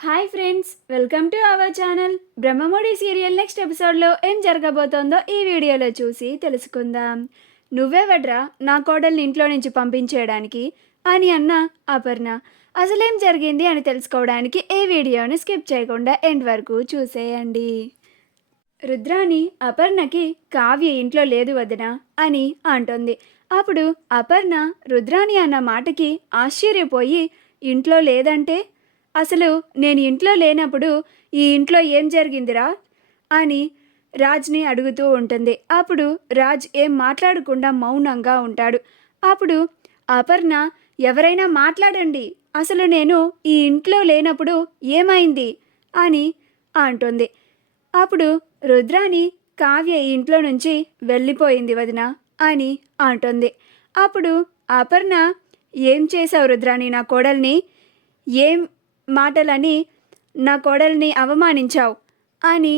Hi friends, welcome to our channel. Brahmamudi serial next ఎపిసోడ్లో ఏం జరగబోతోందో ఈ వీడియోలో చూసి తెలుసుకుందాం. నువ్వెవడ్రా నా కోడల్ని ఇంట్లో నుంచి పంపించేయడానికి అని అన్న అపర్ణ. అసలేం జరిగింది అని తెలుసుకోవడానికి ఈ వీడియోని స్కిప్ చేయకుండా ఎండ్ వరకు చూసేయండి. రుద్రాని అపర్ణకి కావ్య ఇంట్లో లేదు వదిన అని అంటోంది. అప్పుడు అపర్ణ రుద్రాని అన్న మాటకి ఆశ్చర్యపోయి, ఇంట్లో లేదంటే అసలు నేను ఇంట్లో లేనప్పుడు ఈ ఇంట్లో ఏం జరిగిందిరా అని రాజ్ని అడుగుతూ ఉంటుంది. అప్పుడు రాజ్ ఏం మాట్లాడకుండా మౌనంగా ఉంటాడు. అప్పుడు అపర్ణ, ఎవరైనా మాట్లాడండి, అసలు నేను ఈ ఇంట్లో లేనప్పుడు ఏమైంది అని అంటుంది. అప్పుడు రుద్రాని, కావ్య ఈ ఇంట్లో నుంచి వెళ్ళిపోయింది వదిన అని అంటుంది. అప్పుడు అపర్ణ, ఏం చేశావు రుద్రాని నా కోడల్ని, ఏం మాటలని నా కోడల్ని అవమానించావు అని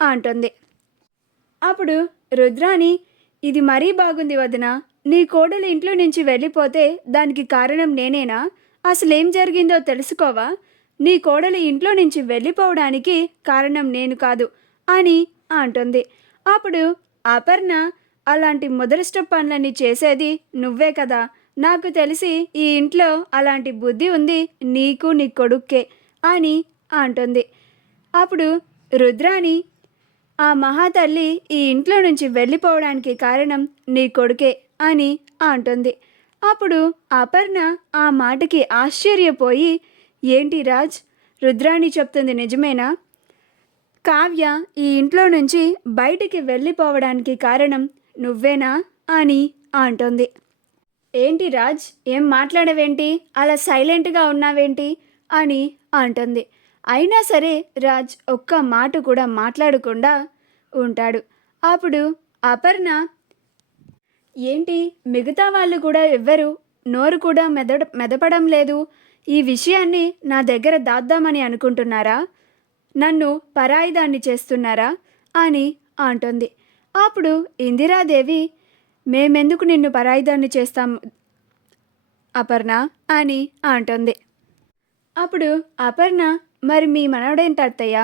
అంటుంది. అప్పుడు రుద్రాని, ఇది మరీ బాగుంది వదిన, నీ కోడలు ఇంట్లో నుంచి వెళ్ళిపోతే దానికి కారణం నేనేనా? అసలేం జరిగిందో తెలుసుకోవా? నీ కోడలు ఇంట్లో నుంచి వెళ్ళిపోవడానికి కారణం నేను కాదు అని అంటుంది. అప్పుడు అపర్ణ, అలాంటి మొదలష్ట పనులన్నీ చేసేది నువ్వే కదా, నాకు తెలిసి ఈ ఇంట్లో అలాంటి బుద్ధి ఉంది నీకు నీ కొడుక్కే అని అంటుంది. అప్పుడు రుద్రాని, ఆ మహాతల్లి ఈ ఇంట్లో నుంచి వెళ్ళిపోవడానికి కారణం నీ కొడుకే అని అంటుంది. అప్పుడు అపర్ణ ఆ మాటకి ఆశ్చర్యపోయి, ఏంటి రాజ్, రుద్రాని చెప్తుంది నిజమేనా? కావ్య ఈ ఇంట్లో నుంచి బయటికి వెళ్ళిపోవడానికి కారణం నువ్వేనా అని అంటుంది. ఏంటి రాజ్, ఏం మాట్లాడవేంటి, అలా సైలెంట్గా ఉన్నావేంటి అని అంటుంది. అయినా సరే రాజ్ ఒక్క మాట కూడా మాట్లాడకుండా ఉంటాడు. అప్పుడు అపర్ణ, ఏంటి మిగతా వాళ్ళు కూడా ఎవ్వరు నోరు కూడా మెదపడం లేదు, ఈ విషయాన్ని నా దగ్గర దాద్దామని అనుకుంటున్నారా, నన్ను పరాయిదాన్ని చేస్తున్నారా అని అంటుంది. అప్పుడు ఇందిరాదేవి, మేమెందుకు నిన్ను పరాయిదాన్ని చేస్తాం అపర్ణ అని అంటుంది. అప్పుడు అపర్ణ, మరి మీ మనవడేంటి అత్తయ్య,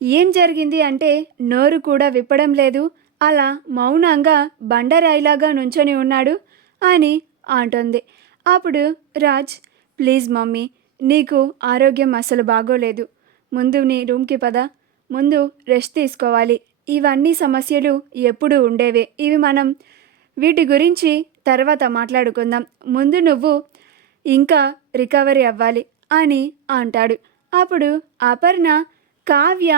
ఏం జరిగింది అంటే నోరు కూడా విప్పడం లేదు, అలా మౌనంగా బండరాయిలాగా నుంచొని ఉన్నాడు అని అంటుంది. అప్పుడు రాజ్, ప్లీజ్ మమ్మీ, నీకు ఆరోగ్యం అసలు బాగోలేదు, ముందు నీ రూమ్కి పద, ముందు రెస్ట్ తీసుకోవాలి, ఇవన్నీ సమస్యలు ఎప్పుడు ఉండేవే, ఇవి మనం వీటి గురించి తర్వాత మాట్లాడుకుందాం, ముందు నువ్వు ఇంకా రికవరీ అవ్వాలి అని అంటాడు. అప్పుడు అపర్ణ, కావ్య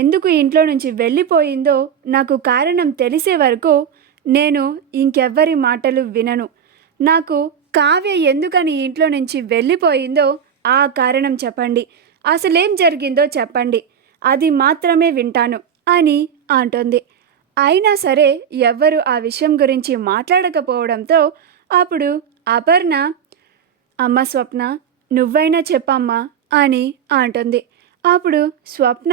ఎందుకు ఇంట్లో నుంచి వెళ్ళిపోయిందో నాకు కారణం తెలిసే వరకు నేను ఇంకెవ్వరి మాటలు వినను, నాకు కావ్య ఎందుకని ఇంట్లో నుంచి వెళ్ళిపోయిందో ఆ కారణం చెప్పండి, అసలేం జరిగిందో చెప్పండి, అది మాత్రమే వింటాను అని అంటుంది. అయినా సరే ఎవ్వరు ఆ విషయం గురించి మాట్లాడకపోవడంతో అప్పుడు అపర్ణ, అమ్మ స్వప్న, నువ్వైనా చెప్పమ్మా అని అంటుంది. అప్పుడు స్వప్న,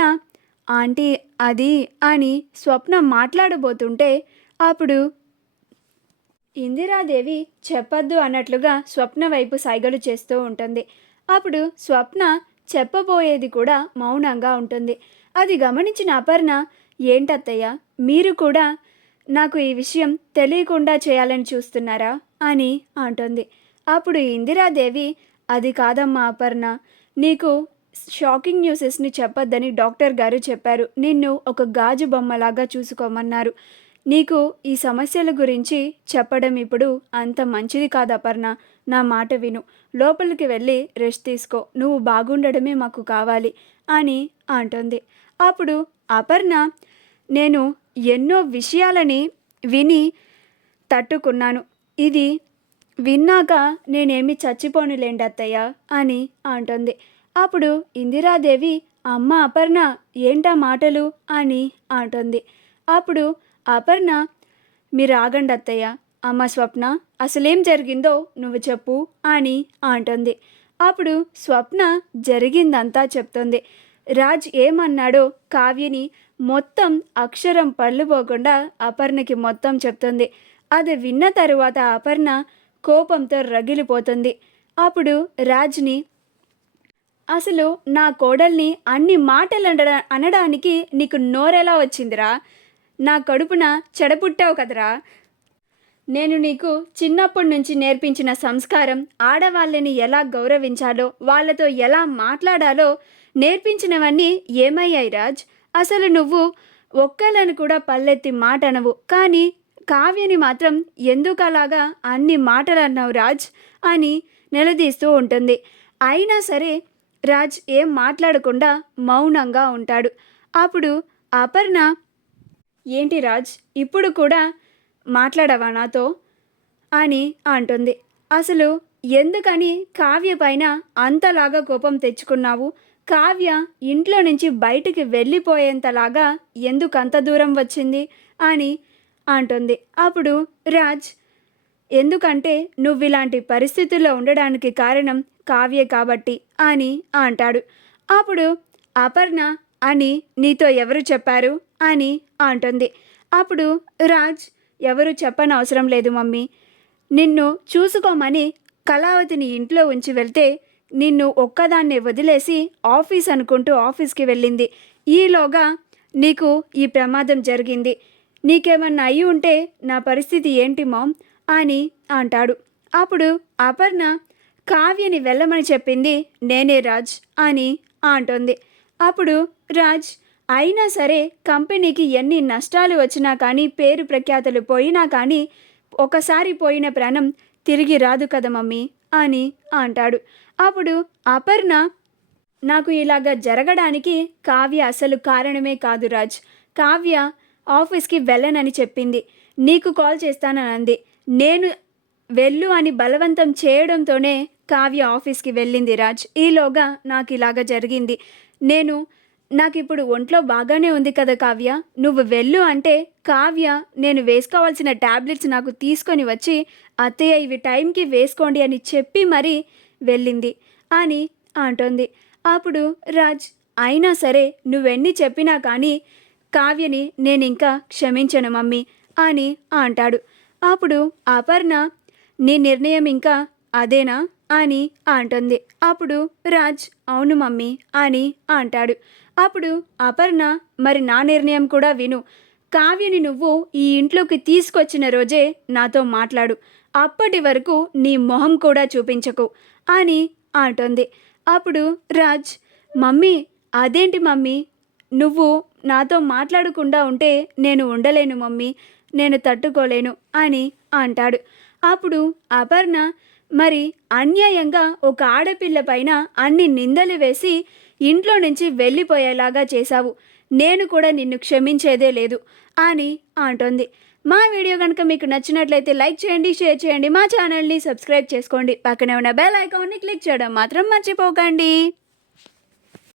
ఆంటీ అది అని స్వప్న మాట్లాడబోతుంటే అప్పుడు ఇందిరాదేవి చెప్పొద్దు అన్నట్లుగా స్వప్న వైపు సైగలు చేస్తూ ఉంటుంది. అప్పుడు స్వప్న చెప్పబోయేది కూడా మౌనంగా ఉంటుంది. అది గమనించిన అపర్ణ, ఏంటత్తయ్య, మీరు కూడా నాకు ఈ విషయం తెలియకుండా చేయాలని చూస్తున్నారా అని అంటుంది. అప్పుడు ఇందిరాదేవి, అది కాదమ్మా అపర్ణ, నీకు షాకింగ్ న్యూసెస్ని చెప్పొద్దని డాక్టర్ గారు చెప్పారు, నిన్ను ఒక గాజు బొమ్మలాగా చూసుకోమన్నారు, నీకు ఈ సమస్యల గురించి చెప్పడం ఇప్పుడు అంత మంచిది కాదు అపర్ణ, నా మాట విను, లోపలికి వెళ్ళి రెస్ట్ తీసుకో, నువ్వు బాగుండడమే మాకు కావాలి అని అంటుంది. అప్పుడు అపర్ణ, నేను ఎన్నో విషయాలని విని తట్టుకున్నాను, ఇది విన్నాక నేనేమి చచ్చిపోనులేండి అత్తయ్య అని అంటుంది. అప్పుడు ఇందిరాదేవి, అమ్మ అపర్ణ, ఏంటా మాటలు అని అంటుంది. అప్పుడు అపర్ణ, మీరు ఆగండి అత్తయ్య, అమ్మ స్వప్న, అసలేం జరిగిందో నువ్వు చెప్పు అని అంటుంది. అప్పుడు స్వప్న జరిగిందంతా చెప్తుంది. రాజ్ ఏమన్నాడో కావ్యని మొత్తం అక్షరం పళ్ళు పోకుండా అపర్ణకి మొత్తం చెప్తుంది. అది విన్న తరువాత అపర్ణ కోపంతో రగిలిపోతుంది. అప్పుడు రాజ్ని అసలు నా కోడల్ని అన్ని మాటలు అనడానికి నీకు నోరెలా వచ్చిందిరా? నా కడుపున చెడపుట్టావు కదరా! నేను నీకు చిన్నప్పటి నుంచి నేర్పించిన సంస్కారం, ఆడవాళ్ళని ఎలా గౌరవించాలో, వాళ్ళతో ఎలా మాట్లాడాలో నేర్పించినవన్నీ ఏమయ్యాయి రాజ్? అసలు నువ్వు ఒక్కళ్ళని కూడా పల్లెత్తి మాట అనవు. కానీ కావ్యని మాత్రం ఎందుకలాగా అన్ని మాటలు అన్నావు రాజ్ అని నిలదీస్తూ ఉంటుంది. అయినా సరే రాజ్ ఏం మాట్లాడకుండా మౌనంగా ఉంటాడు. అప్పుడు అపర్ణ, ఏంటి రాజ్, ఇప్పుడు కూడా మాట్లాడవా నాతో అని అంటుంది. అసలు ఎందుకని కావ్య పైన అంతలాగా కోపం తెచ్చుకున్నావు? కావ్య ఇంట్లో నుంచి బయటికి వెళ్ళిపోయేంతలాగా ఎందుకు అంత దూరం వచ్చింది అని అంటుంది. అప్పుడు రాజ్, ఎందుకంటే నువ్వు ఇలాంటి పరిస్థితుల్లో ఉండడానికి కారణం కావ్యే కాబట్టి అని అంటాడు. అప్పుడు అపర్ణ, అని నీతో ఎవరు చెప్పారు అని అంటుంది. అప్పుడు రాజ్, ఎవరు చెప్పనవసరం లేదు మమ్మీ. నిన్ను చూసుకోమని కళావతిని ఇంట్లో ఉంచి వెళ్తే నిన్ను ఒక్కదాన్నే వదిలేసి ఆఫీస్ అనుకుంటూ ఆఫీస్కి వెళ్ళింది. ఈలోగా నీకు ఈ ప్రమాదం జరిగింది. నీకేమన్నా అయి ఉంటే నా పరిస్థితి ఏంటి మామ్ అని అంటాడు. అప్పుడు అపర్ణ, కావ్యని వెళ్ళమని చెప్పింది నేనే రాజ్ అని అంటుంది. అప్పుడు రాజ్, అయినా సరే కంపెనీకి ఎన్ని నష్టాలు వచ్చినా కానీ, పేరు ప్రఖ్యాతలు పోయినా కానీ, ఒకసారి పోయిన ప్రాణం తిరిగి రాదు కదా మమ్మీ అని అంటాడు. అప్పుడు అపర్ణ, నాకు ఇలాగ జరగడానికి కావ్య అసలు కారణమే కాదు రాజ్. కావ్య ఆఫీస్కి వెళ్ళనని చెప్పింది, నీకు కాల్ చేస్తానని అంది. నేను వెళ్ళు అని బలవంతం చేయడంతోనే కావ్య ఆఫీస్కి వెళ్ళింది రాజ్. ఈలోగా నాకు ఇలాగ జరిగింది. నాకు ఇప్పుడు ఒంట్లో బాగానే ఉంది కదా కావ్య, నువ్వు వెళ్ళు అంటే కావ్య నేను వేసుకోవాల్సిన ట్యాబ్లెట్స్ నాకు తీసుకొని వచ్చి, అత్తయ్య ఇవి టైంకి వేసుకోండి అని చెప్పి మరీ వెళ్ళింది అని అంటోంది. అప్పుడు రాజ్, అయినా సరే నువ్వెన్ని చెప్పినా కానీ కావ్యని నేను ఇంకా క్షమించను మమ్మీ అని అంటాడు. అప్పుడు అపర్ణ, నీ నిర్ణయం ఇంకా అదేనా అని అంటుంది. అప్పుడు రాజ్, అవును మమ్మీ అని అంటాడు. అప్పుడు అపర్ణ, మరి నా నిర్ణయం కూడా విను. కావ్యని నువ్వు ఈ ఇంట్లోకి తీసుకొచ్చిన రోజే నాతో మాట్లాడు. అప్పటి వరకు నీ మొహం కూడా చూపించకు అని అంటుంది. అప్పుడు రాజ్, మమ్మీ అదేంటి మమ్మీ, నువ్వు నాతో మాట్లాడకుండా ఉంటే నేను ఉండలేను మమ్మీ, నేను తట్టుకోలేను అని అంటాడు. అప్పుడు అపర్ణ, మరి అన్యాయంగా ఒక ఆడపిల్ల పైన అన్ని నిందలు వేసి ఇంట్లో నుంచి వెళ్ళిపోయేలాగా చేశావు. నేను కూడా నిన్ను క్షమించేదే లేదు అని అంటోంది. మా వీడియో కనుక మీకు నచ్చినట్లయితే లైక్ చేయండి, షేర్ చేయండి, మా ఛానల్ని సబ్స్క్రైబ్ చేసుకోండి. పక్కనే ఉన్న బెల్ ఐకాన్ని క్లిక్ చేయడం మాత్రం మర్చిపోకండి.